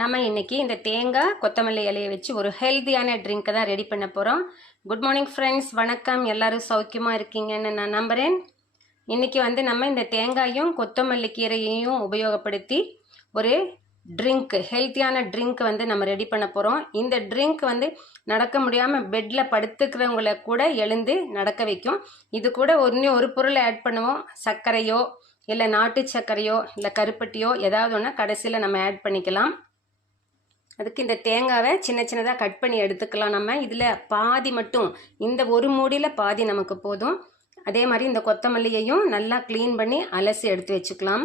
நம்ம இன்னைக்கு இந்த தேங்காய் கொத்தமல்லி இலையை வச்சு ஒரு ஹெல்த்தியான ட்ரிங்க் தான் ரெடி பண்ண போகிறோம். குட் மார்னிங் ஃப்ரெண்ட்ஸ், வணக்கம். எல்லாரும் சௌக்கியமாக இருக்கீங்கன்னு நான் நம்புகிறேன். இன்னைக்கு நம்ம இந்த தேங்காயும் கொத்தமல்லி கீரையையும் உபயோகப்படுத்தி ஒரு ட்ரிங்க், ஹெல்த்தியான ட்ரிங்க் நம்ம ரெடி பண்ண போகிறோம். இந்த ட்ரிங்க் நடக்க முடியாமல் பெட்டில் படுத்துக்கிறவங்கள கூட எழுந்து நடக்க வைக்கும். இது கூட ஒரு பொருளை ஆட் பண்ணுவோம். சர்க்கரையோ இல்லை நாட்டு சர்க்கரையோ இல்லை கருப்பட்டியோ ஏதாவது ஒன்று கடைசியில் நம்ம ஆட் பண்ணிக்கலாம். அதுக்கு இந்த தேங்காவை சின்ன சின்னதாக கட் பண்ணி எடுத்துக்கலாம். நம்ம இதில் பாதி மட்டும், இந்த ஒரு மூடியில் பாதி நமக்கு போதும். அதே மாதிரி இந்த கொத்தமல்லியையும் நல்லா க்ளீன் பண்ணி அலசி எடுத்து வச்சுக்கலாம்.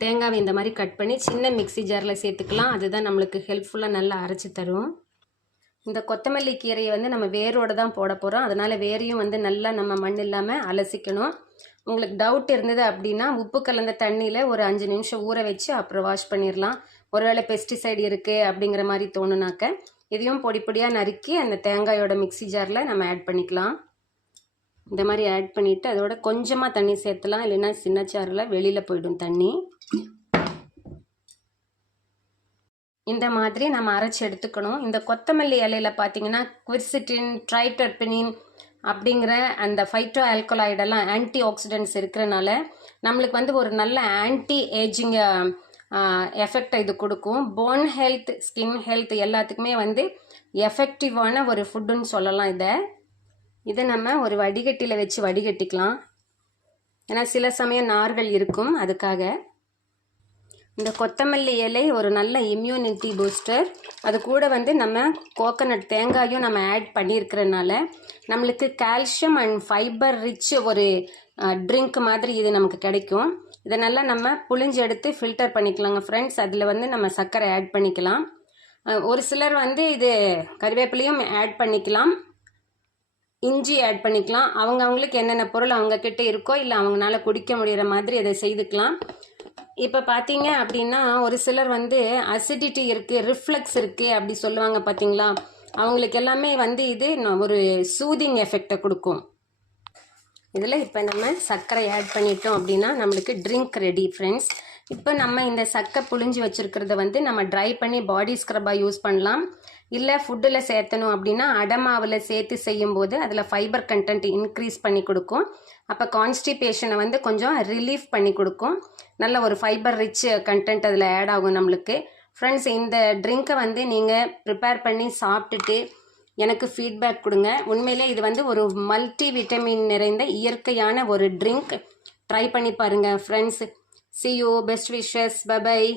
தேங்காவை இந்த மாதிரி கட் பண்ணி சின்ன மிக்சி ஜாரில் சேர்த்துக்கலாம். அதுதான் நம்மளுக்கு ஹெல்ப்ஃபுல்லாக நல்லா அரைச்சி தரும். இந்த கொத்தமல்லி கீரையை நம்ம வேரோடு தான் போட போகிறோம். அதனால் வேரையும் நல்லா நம்ம மண் இல்லாமல் அலசிக்கணும். உங்களுக்கு டவுட் இருந்தது அப்படின்னா உப்பு கலந்த தண்ணியில் ஒரு 5 நிமிஷம் ஊற வச்சு அப்புறம் வாஷ் பண்ணிடலாம். ஒருவேளை பெஸ்டிசைடு இருக்குது அப்படிங்கிற மாதிரி தோணுனாக்க இதையும் பொடி பொடியாக நறுக்கி அந்த தேங்காயோட மிக்சி ஜாரில் நம்ம ஆட் பண்ணிக்கலாம். இந்த மாதிரி ஆட் பண்ணிவிட்டு அதோட கொஞ்சமாக தண்ணி சேர்த்துலாம், இல்லைன்னா சின்ன ஜாரில் வெளியில் போயிடும் தண்ணி. இந்த மாதிரி நம்ம அரைச்சி எடுத்துக்கணும். இந்த கொத்தமல்லி இலையில் பார்த்தீங்கன்னா குவெர்சிட்டின், ட்ரைடர்பெனின் அப்படிங்கிற அந்த ஃபைட்டோ ஆல்கலாய்டெல்லாம் ஆன்டி ஆக்சிடென்ட்ஸ் இருக்கிறனால நம்மளுக்கு ஒரு நல்ல ஆன்டி ஏஜிங் எஃபெக்டை இது கொடுக்கும். போன் ஹெல்த், ஸ்கின் ஹெல்த் எல்லாத்துக்குமே எஃபெக்டிவான ஒரு ஃபுட்டுன்னு சொல்லலாம். இதை நம்ம ஒரு வடிகட்டியில் வச்சு வடிகட்டிக்கலாம். ஏன்னா சில சமயம் நார்கள் இருக்கும், அதுக்காக. இந்த கொத்தமல்லி இலை ஒரு நல்ல இம்யூனிட்டி பூஸ்டர். அது கூட நம்ம கோகனட் தேங்காயும் நம்ம ஆட் பண்ணியிருக்கிறதுனால நம்மளுக்கு கால்சியம் அண்ட் ஃபைபர் ரிச் ஒரு ட்ரிங்க் மாதிரி இது நமக்கு கிடைக்கும். இதை நல்லா நம்ம புளிஞ்சு எடுத்து ஃபில்டர் பண்ணிக்கலாங்க ஃப்ரெண்ட்ஸ். அதில் நம்ம சர்க்கரை ஆட் பண்ணிக்கலாம். ஒரு சிலர் இது கறிவேப்பிலையும் ஆட் பண்ணிக்கலாம், இஞ்சி ஆட் பண்ணிக்கலாம். அவங்களுக்கு என்னென்ன பொருள் அவங்கக்கிட்ட இருக்கோ இல்லை அவங்களால குடிக்க முடிகிற மாதிரி அதை செய்துக்கலாம். இப்போ பார்த்தீங்க அப்படின்னா ஒரு சிலர் அசிடிட்டி இருக்குது, ரிஃப்ளெக்ஸ் இருக்குது அப்படி சொல்லுவாங்க பார்த்தீங்களா. அவங்களுக்கு எல்லாமே இது ஒரு சூதிங் எஃபெக்டை கொடுக்கும். இதில் இப்போ நம்ம சர்க்கரை ஆட் பண்ணிட்டோம் அப்படின்னா நம்மளுக்கு ட்ரிங்க் ரெடி ஃப்ரெண்ட்ஸ். இப்போ நம்ம இந்த சர்க்கரை புழிஞ்சு வச்சுருக்கிறத நம்ம ட்ரை பண்ணி பாடி ஸ்க்ரப்பாக யூஸ் பண்ணலாம். இல்லை ஃபுட்டில் சேர்த்தணும் அப்படின்னா அடமாவில் சேர்த்து செய்யும்போது அதில் ஃபைபர் கண்டென்ட் இன்க்ரீஸ் பண்ணி கொடுக்கும். அப்போ கான்ஸ்டிபேஷனை கொஞ்சம் ரிலீஃப் பண்ணி கொடுக்கும். நல்ல ஒரு ஃபைபர் ரிச் கண்டென்ட் அதில் ஆட் ஆகும் நம்மளுக்கு. ஃப்ரெண்ட்ஸ், இந்த ட்ரிங்க்கை நீங்கள் ப்ரிப்பேர் பண்ணி சாப்பிட்டுட்டு எனக்கு ஃபீட்பேக் கொடுங்க. உண்மையிலே இது ஒரு மல்டி விட்டமின் நிறைந்த இயற்கையான ஒரு ட்ரிங்க். ட்ரை பண்ணி பாருங்கள் friends. See you, best wishes, bye bye.